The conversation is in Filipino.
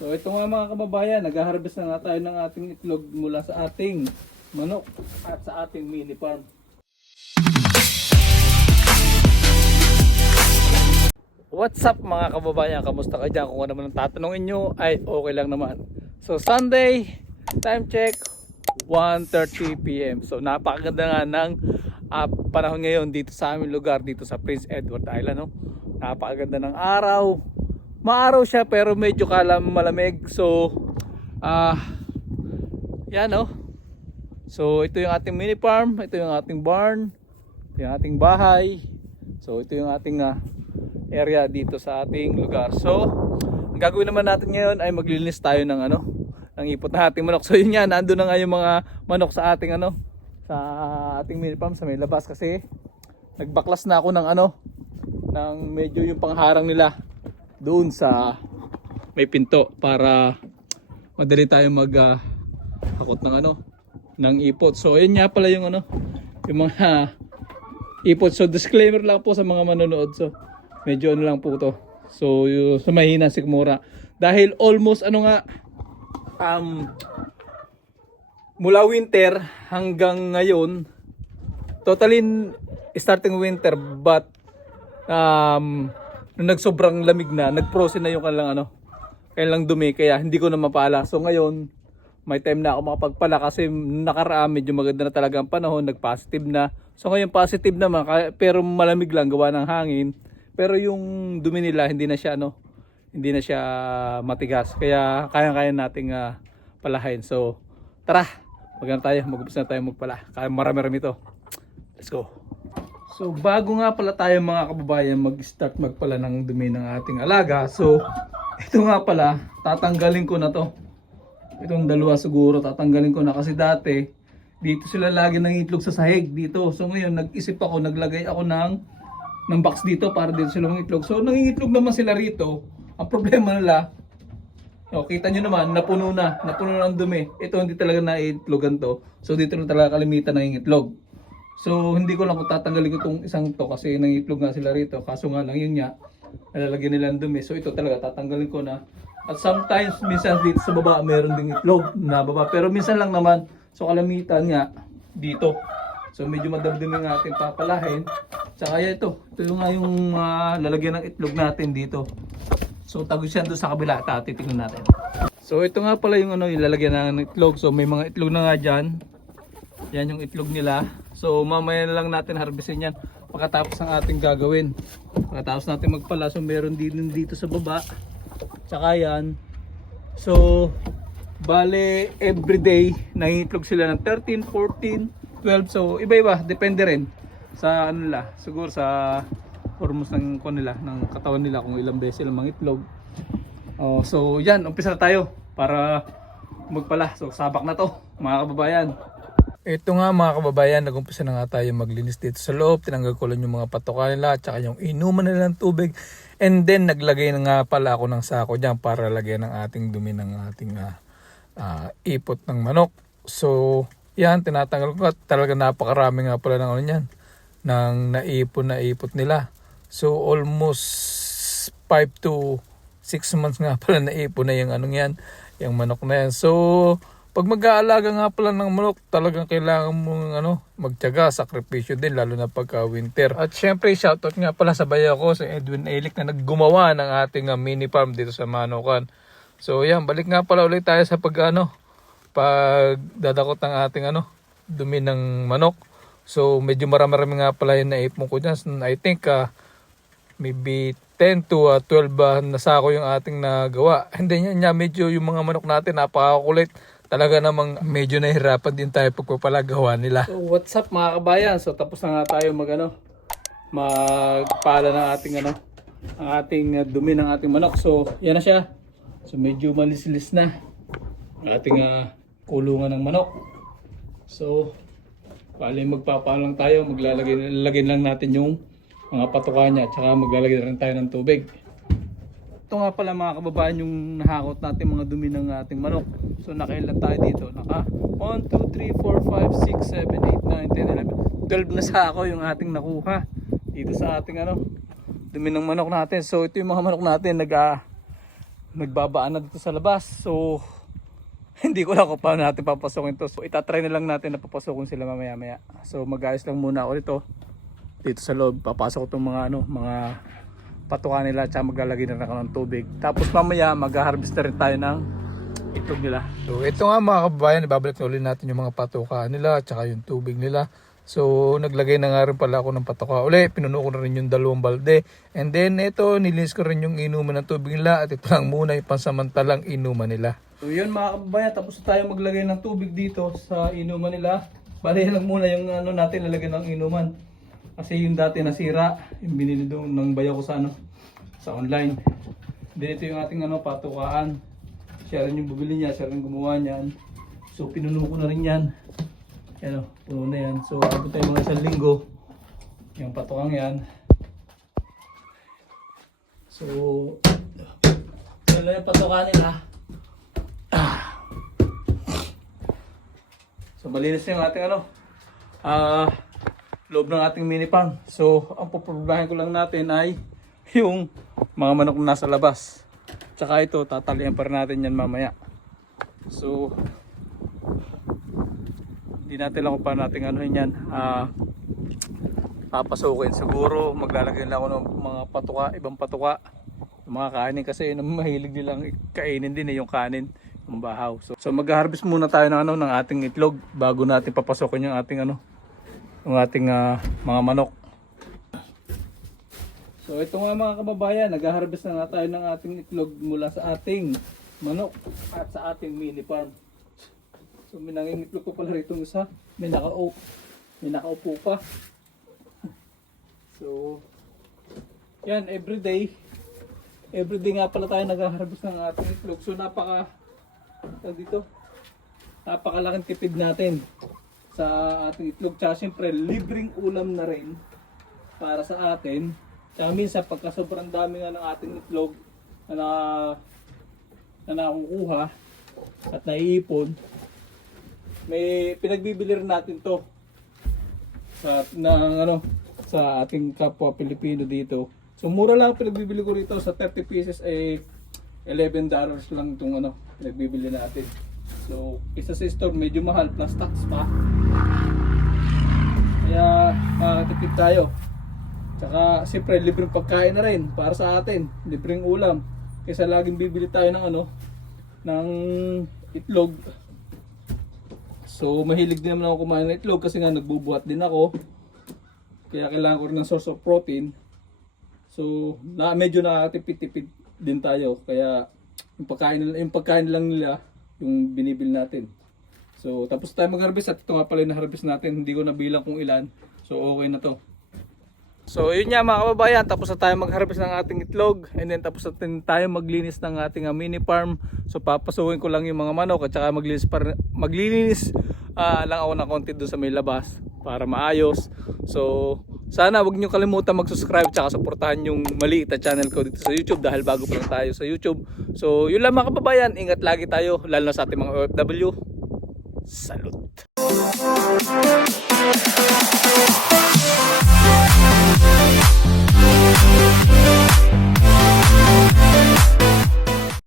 So ito nga mga kababayan, nag-harvest na nga tayo ng ating itlog mula sa ating manok at sa ating mini farm. What's up mga kababayan, kamusta kayo dyan? Kung ano man ang tatanungin nyo ay okay lang naman. So Sunday, time check 1:30 PM. So napakaganda nga ng panahon ngayon dito sa aming lugar, dito sa Prince Edward Island, no? Napakaganda ng araw. Maaraw siya pero medyo malamig. So yan, no. So ito yung ating mini farm, ito yung ating barn, ito yung ating bahay. So ito yung ating area dito sa ating lugar. So ang gagawin naman natin ngayon ay maglilinis tayo ng ng ipot na ating manok. So yun nga, nandoon na nga yung mga manok sa ating sa ating mini farm sa may labas kasi nagbaklas na ako ng ng medyo yung pangharang nila doon sa may pinto para madali tayong hakot ng ng ipot. So ayun nga pala yung yung mga ipot. So disclaimer lang po sa mga manonood. So medyo lang po to. So sa mahina sikmura dahil almost mula winter hanggang ngayon, totally starting winter, but nung nagsobrang lamig na, nag-frozen na yung kanilang dumi, kaya hindi ko na mapala. So ngayon, may time na ako makapagpala kasi nakaraan medyo maganda na talaga ang panahon, nag-positive na. So ngayon positive naman, pero malamig lang gawa ng hangin. Pero yung dumi nila hindi na siya matigas. Kaya kaya-kaya nating palahin. So tara, mag-umpisa na tayo magpala. Kaya marami-rami ito. Let's go. So bago nga pala tayo mga kababayan mag-start magpala ng dumi ng ating alaga. So ito nga pala, tatanggalin ko na to. Itong dalawa siguro tatanggalin ko na kasi dati dito sila lagi nang itlog sa sahig dito. So ngayon nag-isip ako, naglagay ako ng box dito para dito sila ng itlog. So nangingitlog naman sila rito. Ang problema nila, kita nyo naman, napuno ng dumi. Ito hindi talaga naitlogan to. So dito na talaga kalimitan ng itlog. So hindi ko lang kung tatanggalin ko itong isang to kasi nangitlog nga sila rito. Kaso nga lang yun nga, nalalagyan nila ng dumi. So ito talaga tatanggalin ko na. At sometimes minsan dito sa baba meron ding itlog na baba. Pero minsan lang naman. So kalamitan nga dito. So medyo madamdami ng ating papalahin. Tsaka ito yung nga yung lalagyan ng itlog natin dito. So tagos yan doon sa kabila. Titignan natin. So ito nga pala yung yung lalagyan ng itlog. So may mga itlog na nga dyan. Yan yung itlog nila. So mamaya na lang natin harvestin yan pagkatapos ng ating gagawin. Pagkatapos natin magpala, so meron din dito sa baba. Tsaka yan. So bale everyday nangitlog sila ng 13, 14, 12. So iba-iba, depende rin sa nila. Siguro sa hormones ng nila, ng katawan nila kung ilang beses sila mangitlog. So yan, umpisa na tayo para magpala. So sabak na to mga kababayan. Ito nga mga kababayan, nag-umpisa na nga tayo maglinis dito sa loob. Tinanggal ko lang yung mga patoka nila at saka yung inuman nila ng tubig. And then naglagay na nga pala ako ng sako dyan para lagyan ng ating dumi ng ating ipot ng manok. So yan, tinatanggal ko at talaga napakarami nga pala ng yan, ng naipon nila. So almost 5 to 6 months nga pala naipon na yung yung manok na yan. So pag mag-aalaga nga pala ng manok, talagang kailangan mong magtiyaga, sakripisyo din, lalo na pagka winter. At syempre, shoutout nga pala sa bayo ko, sa Edwin Elik na naggumawa ng ating mini farm dito sa Manokan. So yan, balik nga pala ulit tayo sa pag dadakot ng ating dumi ng manok. So medyo marami nga pala yung naipon ko dyan. I think maybe 10 to 12 na sako yung ating nagawa. And then yan, medyo yung mga manok natin napakakulit. Talaga namang medyo nahirapan din tayo pagpapalagawa nila. So what's up mga kabayan? So tapos na nga tayo magpala ng ating ang ating dumi ng ating manok. So yan na siya. So medyo malislis na ang ating kulungan ng manok. So bali magpapalang tayo, maglalagay lang natin yung mga patuka niya at saka maglalagay rin tayo ng tubig. Ito nga pala mga kababayan yung nahakot natin mga dumi ng ating manok. So nakailan tayo dito? Naka 1, 2, 3, 4, 5, 6, 7, 8, 9, 10, 11, 12 na sako yung ating nakuha dito sa ating dumi ng manok natin. So ito yung mga manok natin nagbabaan na dito sa labas. So hindi ko lang kung paano natin papasokin to. So itatry na lang natin na papasokin sila mamaya maya. So mag-ayos lang muna ako dito sa loob. Papasok ko itong mga patuka nila at maglalagay na ako ng tubig. Tapos mamaya mag-harvest na rin tayo ng itlog nila. So ito nga mga kababayan, ibabalik na ulit natin yung mga patuka nila at saka yung tubig nila. So naglagay na nga rin pala ako ng patuka uli. Pinuno ko na rin yung 2 balde. And then ito, nilinis ko rin yung inuman ng tubig nila. At ito lang muna yung pansamantalang inuman nila. So yun mga kababayan, tapos tayo maglagay ng tubig dito sa inuman nila. Bali lang muna yung natin lalagyan ng inuman. Kasi yung dati nasira, yung binili doon ng bayaw ko sa online. Dito yung ating patukaan. Siya rin yung bumili niya, siya rin gumawa niyan. So pinuno ko na rin yan. Yan puno na yan. So abot tayo mga 1 linggo. Yung patukang yan. So yan lang yung patukaan nila. So malinis yung ating loob ng ating mini farm. So ang poproblemahin ko lang natin ay yung mga manok na nasa labas. Tsaka ito, tatalian pa rin natin yan mamaya. So hindi natin lang kung paano natin yan. Papasukin siguro. Maglalagay lang ako ng mga patuka, ibang patuka. Yung mga kanin kasi mahilig nilang kainin din yung kanin. Bahaw. So mag-harvest muna tayo ng ng ating itlog bago natin papasokin yung ating yung ating mga manok. So ito nga mga kababayan, nag-harvest na tayo ng ating itlog mula sa ating manok at sa ating mini farm. So may nangingitlog ko pala rito isa, may nakaupo pa. So yan, everyday nga pala tayo nag-harvest ng ating itlog. So napakalaking tipid natin sa ating itlog. Tsaka syempre libreng ulam na rin para sa atin. Tsaka minsan pagka sobrang dami nga ng ating itlog na nakukuha at naiipon, may pinagbibili rin natin to sa ating kapwa Pilipino dito. So mura lang pinagbibili ko rito, sa 30 pieces ay $11 lang itong nagbibili natin. So isa sa store medyo mahal plus tax pa. Kaya makakatipid tayo. Tsaka siyempre libreng pagkain na rin para sa atin, libreng ulam. Kaysa laging bibili tayo ng itlog. So mahilig din naman ako kumain ng itlog kasi nga nagbubuhat din ako. Kaya kailangan ko rin ng source of protein. So medyo nakakatipid-tipid din tayo. Kaya yung pagkain lang nila yung binibili natin. So tapos tayo mag-harvest at ito nga pala yung na-harvest natin. Hindi ko nabilang kung ilan. So okay na to. So yun nga mga kababayan, tapos na tayo mag-harvest ng ating itlog. And then tapos na tayo maglinis ng ating mini farm. So papasukin ko lang yung mga manok at saka maglilinis lang ako ng konti doon sa may labas para maayos. So sana wag niyo kalimutan mag-subscribe at suportahan yung maliit na channel ko dito sa YouTube dahil bago pa lang tayo sa YouTube. So yun lang mga kababayan, ingat lagi tayo lalo na sa ating mga OFW. Salute!